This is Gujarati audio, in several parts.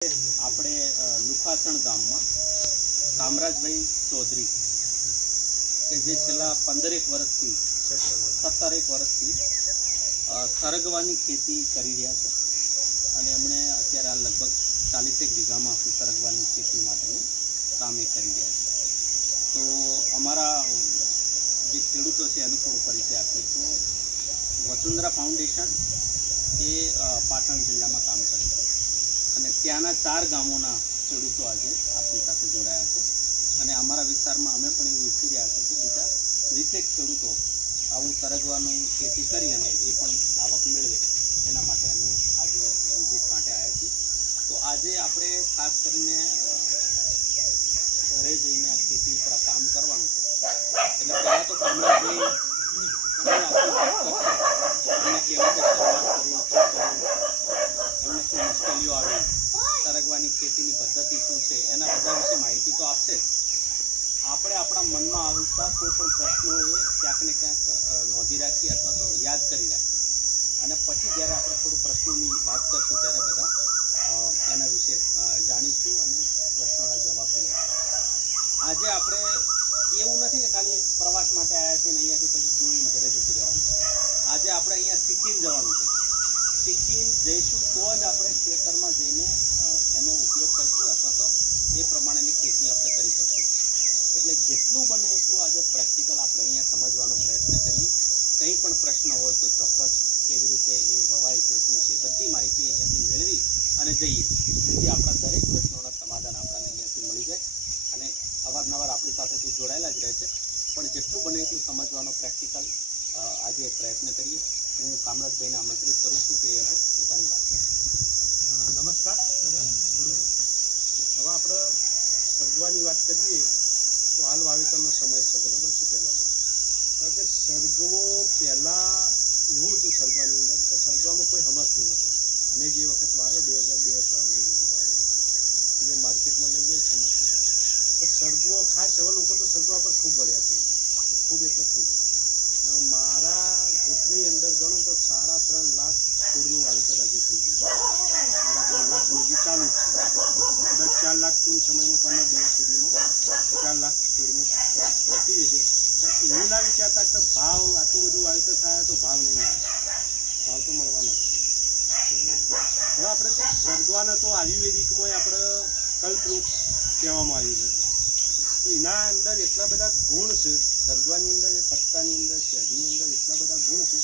આપણે લુખાસણ ગામમાં કામરાજભાઈ ચૌધરી કે જે છેલ્લા 15 વર્ષથી 17 વર્ષથી સરગવાની ખેતી કરી રહ્યા છે અને એમણે અત્યારે હાલ લગભગ 40 વીઘામાં સરગવાની ખેતી માટેનું કામ એ કરી રહ્યા છે. તો અમારા જે ખેડૂતો છે એનો થોડો પરિચય આપીએ તો વસુંધરા ફાઉન્ડેશન એ પાટણ જિલ્લામાં કામ કરે છે અને ત્યાંના 4 ગામોના ખેડૂતો આજે આપણી સાથે જોડાયા છે અને અમારા વિસ્તારમાં અમે પણ એવું ઈચ્છી રહ્યા છે કે બીજા 20 ખેડૂતો આવું સરગવાનું ખેતી કરી અને એ પણ આવક મેળવે એના માટે અમે આજે વિઝિટ માટે આવ્યા છીએ. તો આજે આપણે ખાસ કરીને ઘરે જઈને આ ખેતી ઉપર કામ કરવાનું છે. એટલે પહેલાં તો કામરાજભાઈ એમને કેવી રીતે શરૂઆત કરી, એમને શું મુશ્કેલીઓ આવી, સરગવાની ખેતીની પદ્ધતિ શું છે, એના બધા વિશે માહિતી તો આપશે જ. આપણે આપણા મનમાં આવતા કોઈ પણ પ્રશ્નો એ ક્યાંક ને ક્યાંક નોંધી રાખીએ અથવા તો યાદ કરી રાખીએ અને પછી જ્યારે આપણે થોડું પ્રશ્નોની વાત કરશું ત્યારે બધા એના વિશે જાણીશું અને પ્રશ્નોના જવાબ લઈશું. આજે આપણે એવું નથી કે ખાલી પ્રવાસ માટે આવ્યા છીએ ને અહીંયાથી પછી જોઈને ઘરે જતું રહેવાનું. આજે આપણે અહીંયા શીખીને જવાનું છે. શીખીને જઈશું તો જ આપણે ખેતરમાં જઈને એનો ઉપયોગ કરીશું અથવા તો એ પ્રમાણેની ખેતી આપણે કરી શકીશું. એટલે જેટલું બને એટલું આજે પ્રેક્ટિકલ આપણે અહીંયા સમજવાનો પ્રયત્ન કરીએ. કંઈ પણ પ્રશ્ન હોય તો ચોક્કસ કેવી રીતે એ વવાય છે, શું છે, બધી માહિતી અહીંયાથી મેળવી અને જઈએ જેથી આપણા દરેક પ્રશ્નોના સમાધાન આપણને અહીંયાથી મળી જાય અને અવારનવાર આપણી સાથેથી જોડાયેલા જ રહે છે. પણ જેટલું બને એટલું સમજવાનો પ્રેક્ટિકલ આજે પ્રયત્ન કરીએ. હું કામરાજભાઈને આમંત્રિત કરું છું કે એ હવે પોતાની વાત કરે. નમસ્કાર. હવે આપણે સરગવાની વાત કરીએ તો હાલ વાવેતરનો સમય છે, બરાબર છે. પહેલાં તો કારણ કે સરગવો પહેલાં એવું હતું સરગવાની અંદર તો સરગવામાં કોઈ સમજતું નહોતું. અમે જે વખત વાવ્યો 2002-03 અંદર વાવ્યો જે માર્કેટમાં લઈ જાય સમજતું તો સરગવો ખાસ એવા લોકો તો સરગવા પર ખૂબ વળ્યા છે, ખૂબ એટલે ખૂબ. મારા ગ્રુપની અંદર ગણો તો 3.5 લાખ છોડનું વાવેતર આજે થઈ ગયું. 3.5 લાખ બીજું ચાલુ જ છે. કદાચ 4 લાખ ટૂંક સમયમાં 15 દિવસ સુધીમાં 4 લાખ છોડનું પતી જશે. એવું ના વિચારતા કે ભાવ આટલું બધું વાવેતર થાય તો ભાવ નહીં આવે, ભાવ તો મળવાના છે. હવે આપણે સરગવાને તો આયુર્વેદિકમાં આપણે કલ્પવૃક્ષ કહેવામાં આવ્યું છે. તો એના અંદર એટલા બધા ગુણ છે, સરગવાની અંદર એ પત્તાની અંદર શહેરની અંદર એટલા બધા ગુણ છે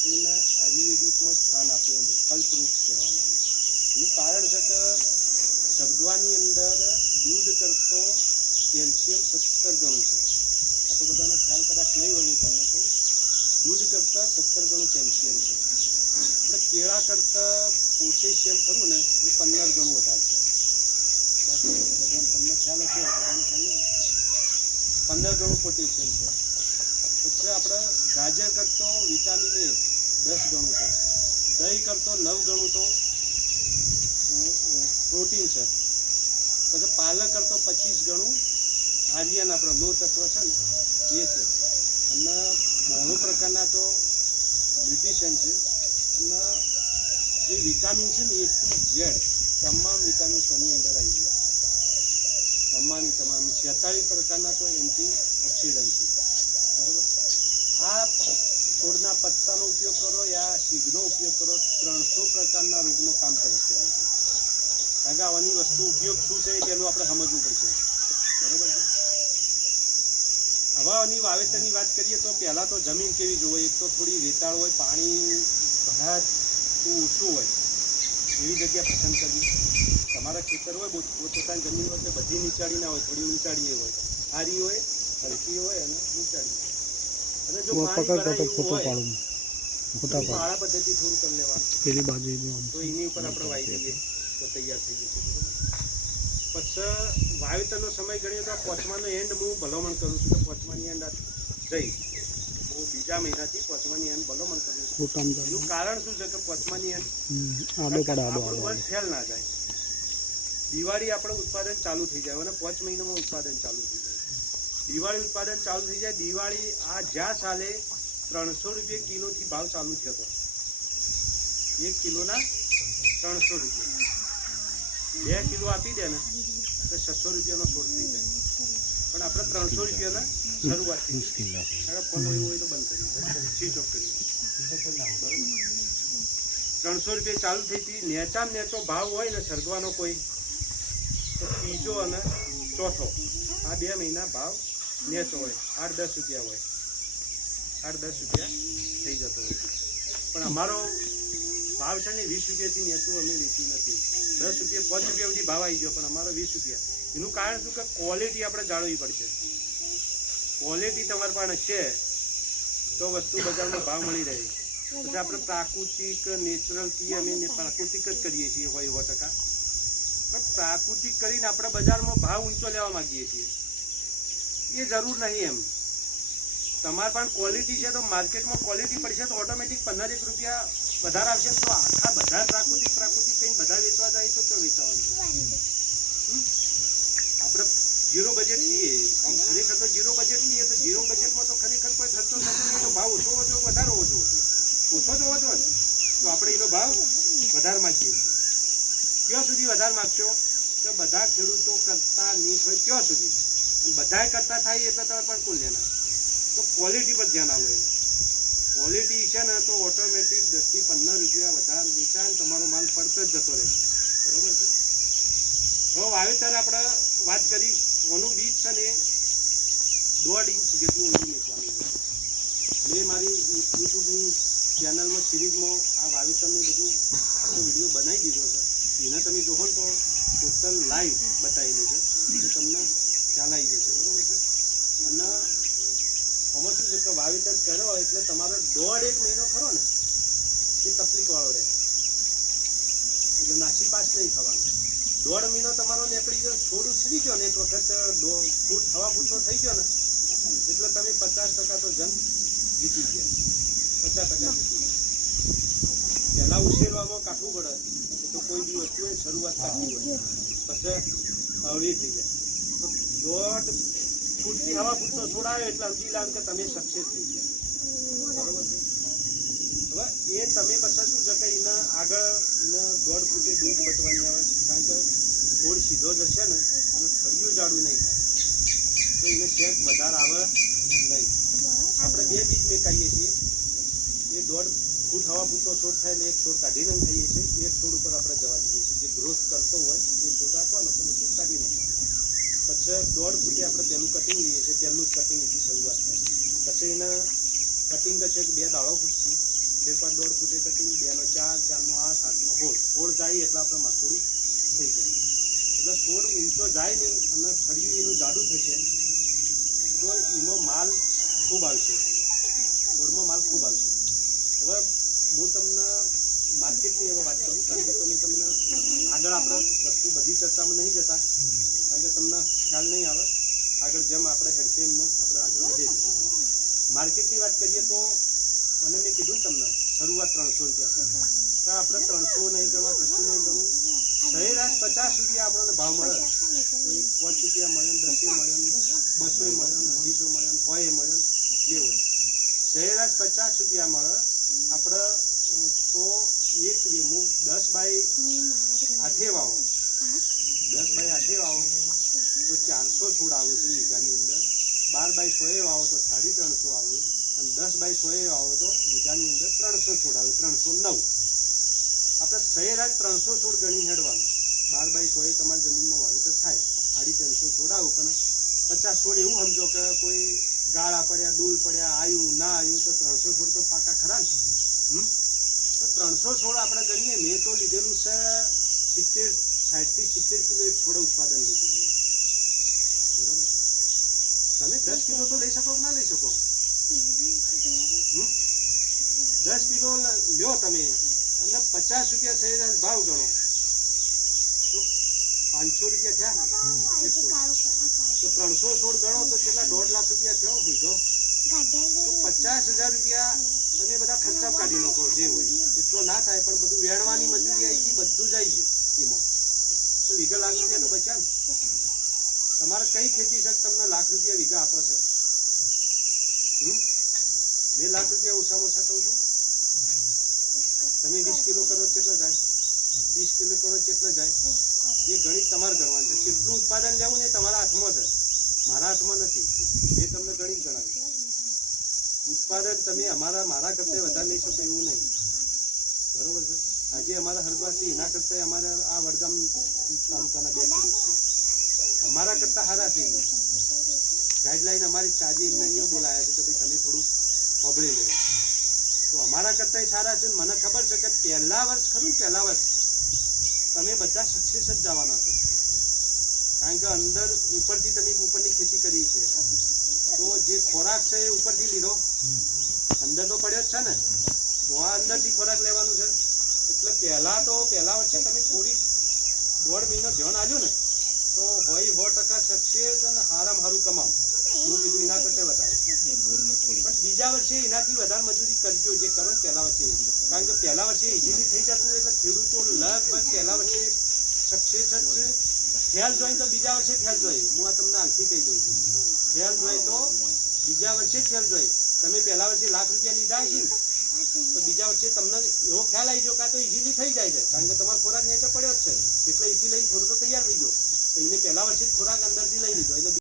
કે એને આયુર્વેદિકમાં સ્થાન આપ્યું, કલ્પવૃક્ષ કહેવામાં આવ્યું છે. એનું કારણ છે કે સરગવાની અંદર દૂધ કરતો કેલ્શિયમ 17 ગણું છે. આ તો બધાનો ખ્યાલ કદાચ નહીં હોય, હું તમને કહું. દૂધ કરતાં 17 ગણું કેલ્શિયમ છે. આપણે કેળા કરતાં પોટેશિયમ ખરું ને એ 15 ગણું વધારે છે. બધાને તમને ખ્યાલ હશે, બધાને ખ્યાલ નહીં. 15 ગણું પોટેશિયમ છે. પછી આપણે ગાજર કરતો વિટામિન એ 10 ગણું છે. દહીં કરતો 9 ગણું તો પ્રોટીન છે. પછી પાલક કરતો 25 ગણું આર્યન આપણો લો તત્વ છે ને એ છે. અને 92 પ્રકારના તો ન્યુટ્રિશન છે. અને જે વિટામિન છે ને A to Z તમામ વિટામિન શોની અંદર આવી ગયા. તમામ 46 પ્રકારના તો એન્ટી ઓક્સિડન્ટ છે, બરાબર. આ છોડના પત્તાનો ઉપયોગ કરો યા શીગનો ઉપયોગ કરો, 300 પ્રકારના રોગમાં કામ કરે છે. કારણ કે આવાની વસ્તુ ઉપયોગ શું છે એ પહેલું આપણે સમજવું પડશે, બરાબર છે. હવે આની વાવેતરની વાત કરીએ તો પહેલાં તો જમીન કેવી જોવે. એક તો થોડી રેતાળ હોય, પાણી ભરાટ તો ઓછું હોય એવી જગ્યા પસંદ કરવી. તમારા ખેતર હોય બહુ પોતાની જમીન હોય એટલે બધી નીચાડી ના હોય, થોડી ઊંચાડી હોય, સારી હોય, હલકી હોય અને ઊંચાડી હોય. અને જો પાણી ભરાયું હોય પાળા પદ્ધતિ થોડું કરી લેવાનું તો એની ઉપર આપણે વાવી દઈએ તો તૈયાર થઈ જશે. પછી વાવેતરનો સમય ગણીએ તો 5માનો એન્ડ હું ભલામણ કરું છું કે 5માની એન્ડ જઈ હું બીજા મહિનાથી 5માની એન્ડ ભલામણ કરું છું. એનું કારણ શું છે કે 5માની એન્ડ આપણું વર્ષ ફેલ ના જાય. દિવાળી આપણે ઉત્પાદન ચાલુ થઈ જાય અને 5 મહિનામાં ઉત્પાદન ચાલુ થઈ જાય. દિવાળી ઉત્પાદન ચાલુ થઈ જાય. દિવાળી આ જ્યાં સાલે 300 રૂપિયા કિલોથી ભાવ ચાલુ થયો હતો. 1 કિલોના 300 રૂપિયા. 2 કિલો આપી દે ને તો 600 રૂપિયાનો છોડ થઈ જાય. પણ આપણે 300 રૂપિયાના શરૂઆત થઈ જાય. ફોન એવું હોય તો બંધ કરી સ્વિચ ઓફ કરી બરોબર. 300 રૂપિયા ચાલુ થઈ હતી. નેચામાં નેચો ભાવ હોય ને સરગવાનો કોઈ તો ત્રીજો અને ચોથો આ 2 મહિના ભાવ નેચો હોય 8-10 રૂપિયા હોય. 8-10 રૂપિયા થઈ જતો હોય. પણ અમારો ભાવ છે ને 20 રૂપિયાથી નેચું અમે વેચી નથી. 10 રૂપિયા 5 રૂપિયા સુધી ભાવ આવી ગયો પણ અમારો 20 રૂપિયા. એનું કારણ શું કે ક્વોલિટી આપણે જાળવવી પડશે. ક્વોલિટી તમારી પાસે છે તો વસ્તુ બજારમાં ભાવ મળી રહે. પછી આપણે પ્રાકૃતિક નેચરલથી અમે પ્રાકૃતિક જ કરીએ છીએ હોય 100%. પણ પ્રાકૃતિક કરીને આપણે બજારમાં ભાવ ઊંચો લેવા માંગીએ છીએ એ જરૂર નહીં. એમ તમારા પાસે ક્વોલિટી છે તો માર્કેટમાં ક્વોલિટી પડશે તો ઓટોમેટિક 15-1 રૂપિયા વધારે આવશે. તો આખા બધા પ્રાકૃતિક કંઈ બધા વેચવા જાય તો વેચવાનું. આપણે ઝીરો બજેટ છીએ. આમ ખરેખર તો ઝીરો બજેટ છીએ તો ઝીરો બજેટમાં તો ખરેખર કોઈ ખર્ચો થતો નહીં. તો ભાવ ઓછો વધારે ઓછો જ હોવો ને તો આપણે એનો ભાવ વધારે માગીએ છીએ. ક્યાં સુધી વધારે માગશો કે બધા ખેડૂતો કરતા નહીં હોય ત્યાં સુધી. અને બધાએ કરતા થાય એટલે તમારે પણ કોણ લેના. તો ક્વોલિટી પર ધ્યાન આપો. એમ ક્વોલિટી છે ને તો ઓટોમેટિક 10-15 રૂપિયા વધારે વેચાય તમારો માલ પડતો જ જતો રહે. બરોબર છે. હવે વાવેતર આપણે વાત કરી. ઓનું બીજ છે ને 1.5 ઇંચ જેટલું ઊંડું મૂકવાનું હોય. મેં મારી યુટ્યુબની ચેનલમાં સિરીઝમાં આ વાવેતરનું બધું આખો વિડીયો બનાવી દીધો છે. એને તમે જોવો ને તો ટોટલ લાઈવ બતાવેલી છે તો તમને ખ્યાલ આવી જશે. બરાબર છે. અને આમાં શું છે કે વાવેતર કર્યો એટલે તમારો 1.5 મહિનો ખરો ને એ તકલીફવાળો રહે. એટલે નાસી પાસ નહીં થવાનું. 1.5 મહિનો તમારો નીકળી ગયો. છોડ ઉછરી ગયો ને એક વખત ફૂટ હવા ફૂટનો થઈ ગયો ને એટલે તમે 50% તો જંગ જીતી ગયા. 50% જીતી ગયા. પહેલાં ઉછેરવામાં કાઢવું પડે તો કોઈ બી વસ્તુની શરૂઆત કાઢવી હોય પછી હળવી થઈ જાય. તો 1.5 ફૂટથી હવા ફૂટનો છોડ આવ્યો એટલે સમજી લાવ કે તમે સક્સેસ થઈ ગયા. બરોબર છે. હવે એ તમે પછી શું છે કે એને આગળ એને 1.5 ફૂટે ડૂંક બચવાની આવે. કારણ કે છોડ સીધો જ હશે ને અને ફળિયું જાડું નહીં થાય તો એને શેક વધારે આવે નહીં. આપણે 2 બીજ મેકાઈએ છીએ. એ 1.5 ફૂટ હવા ફૂટનો છોડ થાય ને એક છોડ કાઢીને ખાઈએ છીએ. એક છોડ ઉપર આપણે જવા દઈએ છીએ. જે ગ્રોથ કરતો હોય એ છોડ રાખવાનો પેલો છોડ કાઢી નાખવાનો. પછી 1.5 ફૂટે આપણે પહેલું કટિંગ લઈએ છીએ. પહેલું જ કટિંગથી શરૂઆત થાય. પછી એને કટિંગ છે કે 2 દાળો ફૂટશે. ફેર પણ 1.5 ફૂટે કટિંગ 2નો 4, 4નો 8, 8નો 16. હોળ જાય એટલે આપણે માથોડું થઈ જાય. એટલે છોડ ઊંચો જાય નહીં અને ફળિયું એનું જાડું થશે તો એમાં માલ ખૂબ આવશે. છોડમાં માલ ખૂબ આવશે. હવે હું તમને માર્કેટની એવા વાત કરું કારણ કે તો મેં તમને આગળ આપણે વસ્તુ બધી ચર્ચામાં નહીં જતા કારણ કે તમને ખ્યાલ નહીં આવે. આગળ જેમ આપણે હેડસેમમાં આપણે આગળ વધીએ છીએ. માર્કેટની વાત કરીએ તો અને મેં કીધું તમને શરૂઆત 300 રૂપિયા કરી. તો આપણે 300 નહીં ગણવા કશું નહીં ગણવું. સરેરાશ 50 રૂપિયા આપણને ભાવ મળે. કોઈ 5 રૂપિયા મળે, 10 મળે, 200 મળે, 250 મળે, 100 મળે, જે હોય સરેરાશ 50 રૂપિયા મળે. આપણે તો એક વીમો 10 બાય 8 વાવો 10 બાય 8 વાવો તો 400 છોડ આવે છે વીઘાની અંદર. 12 બાય 100 વાવો તો 350 આવે અને 10 બાય 100 વાવો તો વીઘાની અંદર 300 છોડ આવે. 309 આપણે સરેરાશ 300 છોડ ગણી હેડવાનું. 12 બાય 100 તમારી જમીનમાં વાવેતર થાય 350 છોડ આવું પણ 50 છોડ એવું સમજો કે કોઈ ગાળા પડ્યા, ડૂલ પડ્યા, આવ્યું ના આવ્યું તો 300 છોડ તો પાકા ખરા ને. તો 300 છોડ આપણે ગણીએ. મેં તો લીધેલું છે 60-70 કિલો એક છોડ ઉત્પાદન લીધું. બરાબર છે. તમે 10 કિલો તો લઈ શકો કે ના લઈ શકો? 10 કિલો લ્યો તમે અને 50 રૂપિયા સરેરાશ ભાવ ગણો તો 500 રૂપિયા થયા. તો 300 છોડ ગણો તો કેટલા 1.5 લાખ રૂપિયા થયો વીઘો. તો 50,000 રૂપિયા તમે બધા ખર્ચા કાઢી નાખો. જે હોય એટલો ના થાય પણ બધું વેણવાની મજૂરી આવી ગઈ, બધું જ આવી ગયું એમાં તો વીઘા લાખ રૂપિયા તો બચ્યા ને. તમારે કઈ ખેતી છે તમને લાખ રૂપિયા વીઘા આપે છે? 2 લાખ રૂપિયા ઓછામાં ઓછા કહું છો. તમે 20 કિલો કરો કેટલા જાય? 30 કિલો કરો કેટલા જાય? એ ગણિત તમારે ગણવાનું છે. કેટલું ઉત્પાદન લેવું ને એ તમારા હાથમાં છે, મારા હાથમાં નથી. એ તમને ગણિત ગણાવ્યું. ઉત્પાદન તમે મારા કરતા વધારે લઈ શકો એવું નહીં, બરોબર છે. આજે અમારા હરબાથી એના કરતા અમારા આ વડગામ તાલુકાના 2 ખેડૂત છે, અમારા કરતા સારા છે. ગાઈડલાઈન અમારી આજે એમને અહીંયા બોલાયા છે કે ભાઈ તમે થોડું પબળી લે, તો અમારા કરતા સારા છે. મને ખબર છે કે પહેલા વર્ષ ખરું ને, પહેલા વર્ષ તમે બધા સક્સેસ જ જવાના છો. કારણ કે અંદર ઉપરથી તમે ઉપરની ખેતી કરી છે, તો જે ખોરાક છે એ ઉપરથી લીધો, અંદર તો પડ્યો જ છે ને, તો આ અંદરથી ખોરાક લેવાનું છે. એટલે પહેલા વર્ષે તમે થોડી 1.5 મહિનો ધ્યાન આપ્યું ને તો હોય 100% સક્સેસ અને સારામાં સારું કમાવ. હું કીધું એના કરતા વધારે, પણ બીજા વર્ષે એનાથી વધારે મજૂરી કરજો જે કરો ને પહેલા વર્ષે. કારણ કે પહેલા વર્ષે ઇઝીલી થઈ જતું એટલે ખેડૂતો લગભગ પહેલા વર્ષે સક્સેસ જ છે. ફેલ જોઈએ તો બીજા વર્ષે ફેલ જોઈએ. હું આ તમને હાલથી કહી દઉં છું, ફેલ જોઈએ તો બીજા વર્ષે જ ફેલ જોઈએ. તમે પહેલા વર્ષે લાખ રૂપિયા લીધા છે ને તો બીજા વર્ષે તમને એવો ખ્યાલ આવી ગયો કાં તો ઇઝીલી થઈ જાય છે. કારણ કે તમારો ખોરાક નીચે પડ્યો જ છે એટલે એથી લઈ થોડો તો તૈયાર થઈ ગયો. તો એને પહેલા વર્ષે જ ખોરાક અંદરથી લઈ લીધો એટલે